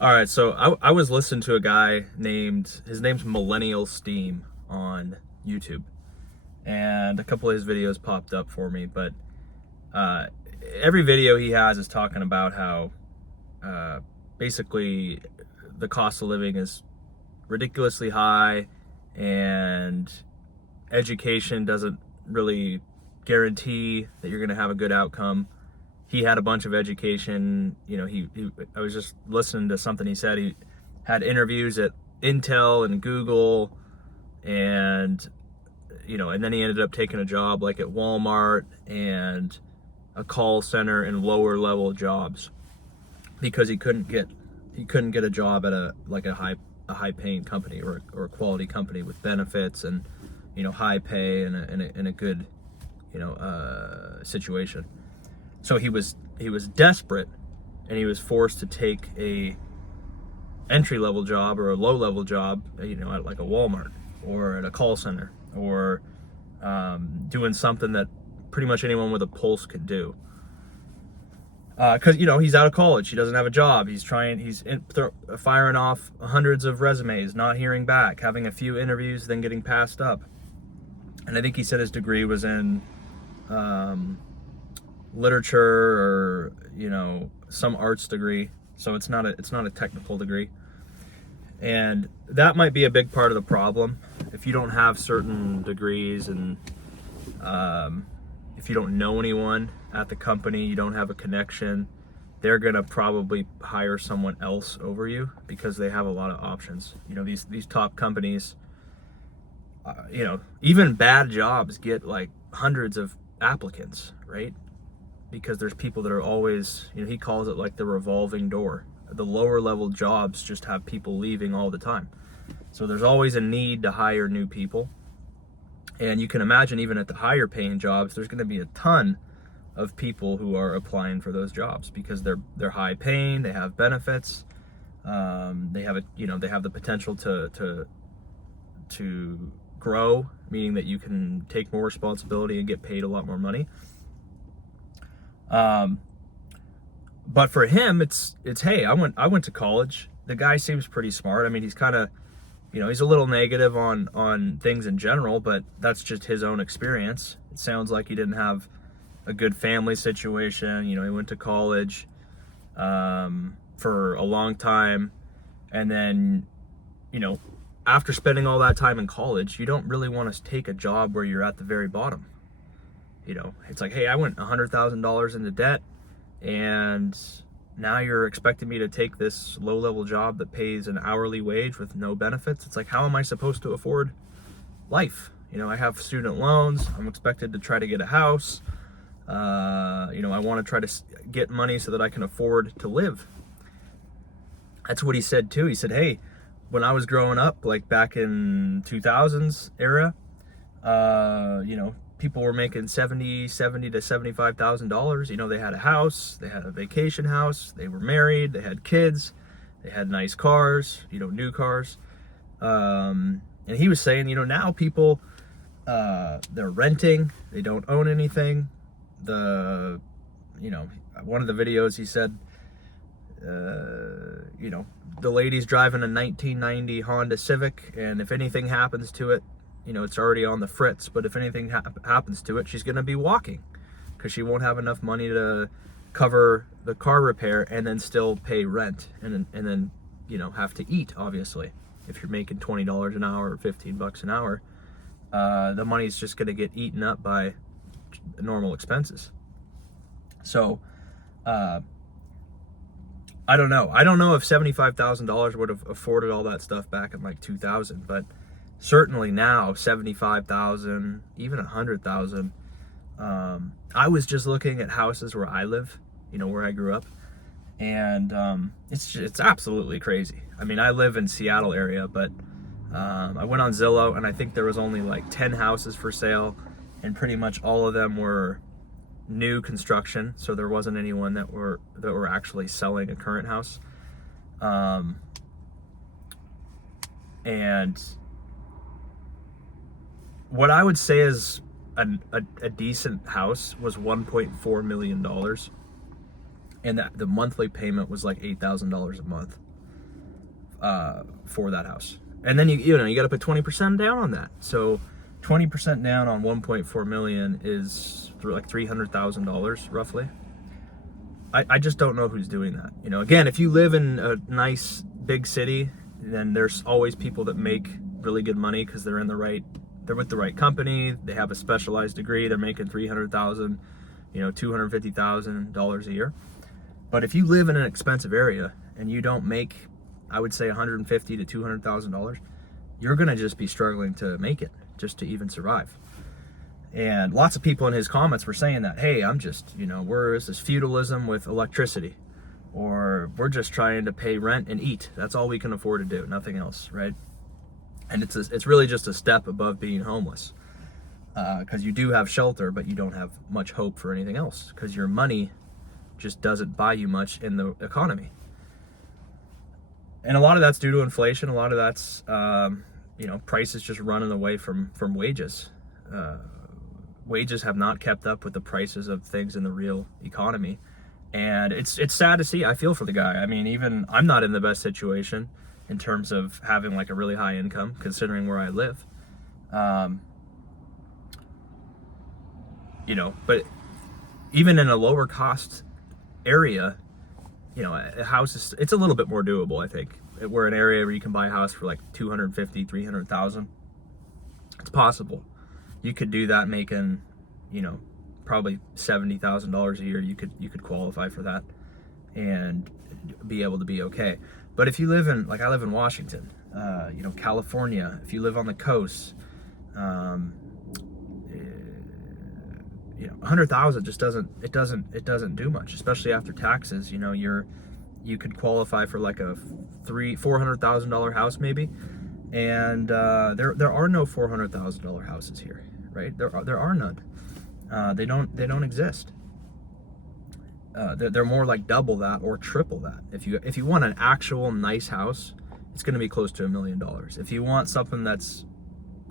All right, so I was listening to a guy his name's Millennial Steam on YouTube, and a couple of his videos popped up for me, but uh, every video he has is talking about how basically the cost of living is ridiculously high, and education doesn't really guarantee that you're going to have a good outcome. He had a bunch of education. I was just listening to something he said. He had interviews at Intel and Google, and and then he ended up taking a job like at Walmart and a call center and lower level jobs because he couldn't get a job at a high paying company or a quality company with benefits and high pay and a good situation. So he was desperate, and he was forced to take a entry level job or a low level job, at like a Walmart or at a call center or doing something that pretty much anyone with a pulse could do. Because he's out of college, he doesn't have a job. He's firing off hundreds of resumes, not hearing back, having a few interviews, then getting passed up. And I think he said his degree was in literature or some arts degree, so it's not a technical degree. And that might be a big part of the problem. If you don't have certain degrees, and if you don't know anyone at the company, you don't have a connection, they're gonna probably hire someone else over you because they have a lot of options. These top companies, even bad jobs get like hundreds of applicants, right? Because there's people that are always, he calls it like the revolving door. The lower level jobs just have people leaving all the time. So there's always a need to hire new people. And you can imagine even at the higher paying jobs, there's going to be a ton of people who are applying for those jobs because they're high paying, they have benefits, they have they have the potential to grow, meaning that you can take more responsibility and get paid a lot more money. But for him, it's hey, I went to college. The guy seems pretty smart. I mean, he's kind of, he's a little negative on things in general, but that's just his own experience. It sounds like he didn't have a good family situation. He went to college for a long time, and then after spending all that time in college, you don't really want to take a job where you're at the very bottom. It's like, hey, I went $100,000 into debt, and now you're expecting me to take this low-level job that pays an hourly wage with no benefits. It's like, how am I supposed to afford life? I have student loans. I'm expected to try to get a house. I want to try to get money so that I can afford to live. That's what he said too. He said, hey, when I was growing up, like back in 2000s era, people were making $70,000 to $75,000. They had a house, they had a vacation house, they were married, they had kids, they had nice cars, new cars. And he was saying, now people, they're renting, they don't own anything. One of the videos he said, the lady's driving a 1990 Honda Civic, and if anything happens to it, it's already on the fritz, but if anything happens to it, she's going to be walking because she won't have enough money to cover the car repair and then still pay rent and then have to eat. Obviously, if you're making $20 an hour or $15 an hour, the money's just going to get eaten up by normal expenses. So I don't know if $75,000 would have afforded all that stuff back in like 2000, but certainly now, 75,000, even 100,000. I was just looking at houses where I live, where I grew up, and it's absolutely crazy. I mean, I live in Seattle area, but I went on Zillow, and I think there was only like 10 houses for sale, and pretty much all of them were new construction, so there wasn't anyone that were actually selling a current house. And what I would say is a decent house was $1.4 million, and that the monthly payment was like $8,000 a month. for that house. And then you got to put 20% down on that. So 20% down on 1.4 million is like $300,000 roughly. I just don't know who's doing that. Again, if you live in a nice big city, then there's always people that make really good money because they're with the right company, they have a specialized degree, they're making $300,000, $250,000 a year. But if you live in an expensive area and you don't make, I would say, $150,000 to $200,000, you're gonna just be struggling to make it, just to even survive. And lots of people in his comments were saying that, hey, I'm just, we're this feudalism with electricity, or we're just trying to pay rent and eat. That's all we can afford to do, nothing else, right? And it's really just a step above being homeless, because you do have shelter, but you don't have much hope for anything else, because your money just doesn't buy you much in the economy. And a lot of that's due to inflation. A lot of that's, prices just running away from wages. Wages have not kept up with the prices of things in the real economy. And it's sad to see. I feel for the guy. I mean, even I'm not in the best situation in terms of having like a really high income, considering where I live. But even in a lower cost area, a house it's a little bit more doable, I think. We're an area where you can buy a house for like $250,000, $300,000. It's possible. You could do that making, probably $70,000 a year. You could qualify for that and be able to be okay. But if you live in, like I live in Washington, California, if you live on the coast, 100,000 just doesn't do much, especially after taxes. You could qualify for like a $400,000 house maybe, and there are no $400,000 houses here, right? There are none. They don't exist. They're more like double that or triple that. If you want an actual nice house, it's going to be close to $1 million. If you want something that's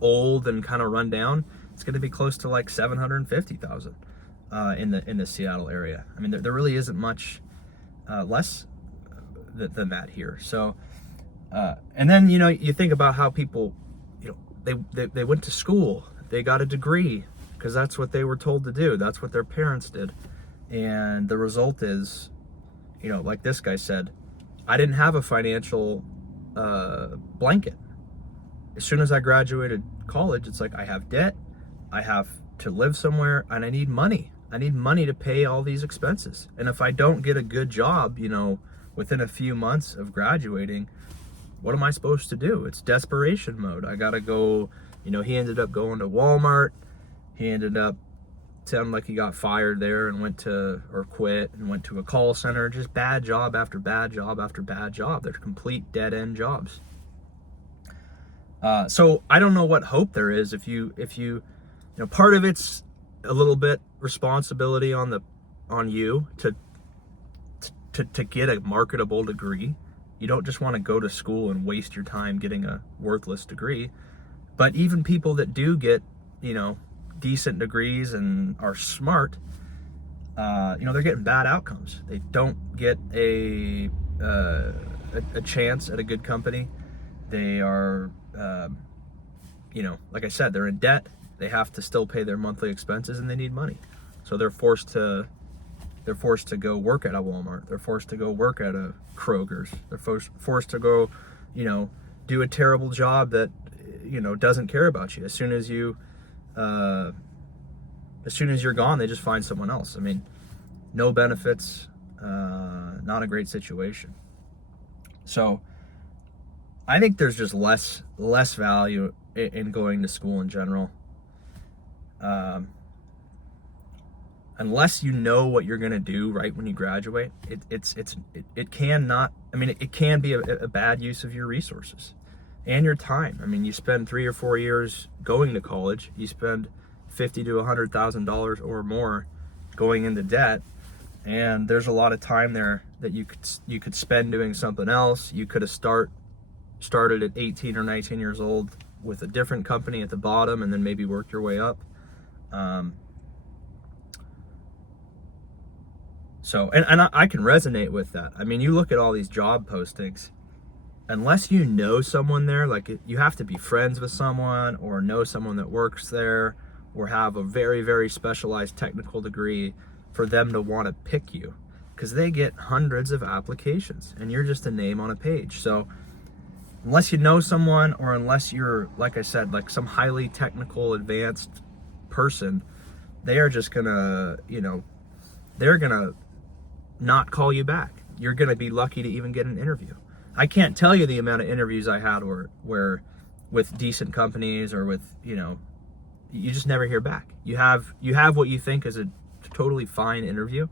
old and kind of run down, it's going to be close to like $750,000 in the Seattle area. I mean, there really isn't much less than that here. So, and then you think about how people, they went to school, they got a degree because that's what they were told to do. That's what their parents did, and the result is, like this guy said, I didn't have a financial blanket. As soon as I graduated college, it's like I have debt, I have to live somewhere, and I need money. I need money to pay all these expenses. And if I don't get a good job, within a few months of graduating, what am I supposed to do? It's desperation mode. I gotta go, he ended up going to Walmart. He ended up sounding like he got fired there and quit and went to a call center. Just bad job after bad job after bad job. They're complete dead end jobs. So I don't know what hope there is if you part of it's a little bit responsibility on you to get a marketable degree. You don't just want to go to school and waste your time getting a worthless degree. But even people that do get, decent degrees and are smart, they're getting bad outcomes. They don't get a chance at a good company. They are, like I said, they're in debt. They have to still pay their monthly expenses, and they need money. So they're forced to go work at a Walmart. They're forced to go work at a Kroger's. They're forced to go, do a terrible job that, doesn't care about you. As soon as you're gone, they just find someone else. I mean, no benefits, not a great situation. So I think there's just less value in going to school in general. Unless you know what you're gonna do right when you graduate, it can be a bad use of your resources and your time. I mean, you spend 3 or 4 years going to college, you spend $50,000 to $100,000 or more going into debt, and there's a lot of time there that you could spend doing something else. You could have started at 18 or 19 years old with a different company at the bottom, and then maybe worked your way up. So, and I can resonate with that. I mean, you look at all these job postings, unless you know someone there, like you have to be friends with someone or know someone that works there or have a very, very specialized technical degree for them to want to pick you, because they get hundreds of applications and you're just a name on a page. So unless you know someone, or unless you're, like I said, like some highly technical advanced person, they are just gonna, they're gonna not call you back. You're gonna be lucky to even get an interview. I can't tell you the amount of interviews I had where with decent companies or with, you just never hear back. You have what you think is a totally fine interview,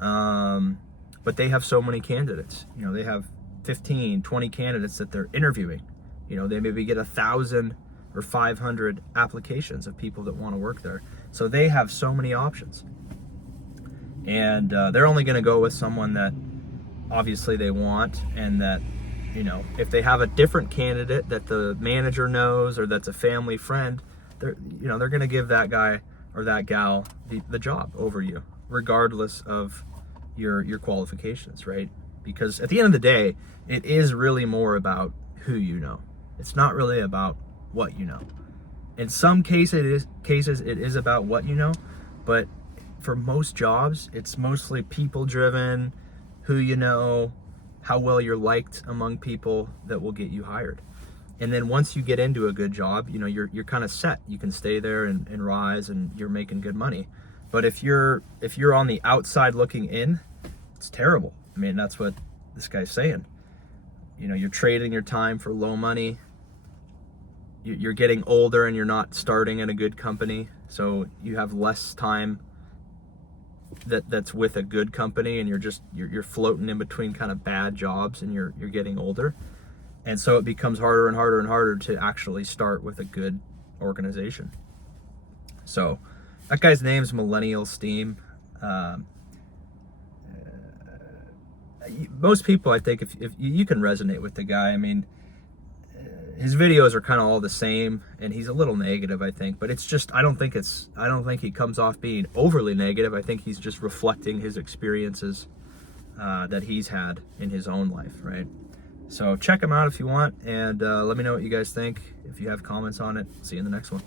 but they have so many candidates. They have 15, 20 candidates that they're interviewing. They maybe get 1,000 or 500 applications of people that want to work there. So they have so many options. And they're only going to go with someone that obviously they want, and that, if they have a different candidate that the manager knows or that's a family friend, they're going to give that guy or that gal the job over you, regardless of your qualifications, right? Because at the end of the day, it is really more about who you know. It's not really about what you know. In some cases it is about what you know, but for most jobs, it's mostly people driven, who you know, how well you're liked among people that will get you hired. And then once you get into a good job, you're kind of set. You can stay there and rise, and you're making good money. But if you're on the outside looking in, it's terrible. I mean, that's what this guy's saying. You're trading your time for low money. You're getting older and you're not starting at a good company, so you have less time that's with a good company, and you're floating in between kind of bad jobs, and you're getting older. And so it becomes harder and harder and harder to actually start with a good organization. So that guy's name's Millennial Steam. Most people, I think, if you can resonate with the guy. I mean, his videos are kind of all the same, and he's a little negative, I think, but it's just, I don't think he comes off being overly negative. I think he's just reflecting his experiences that he's had in his own life, right? So check him out if you want, and let me know what you guys think. If you have comments on it, see you in the next one.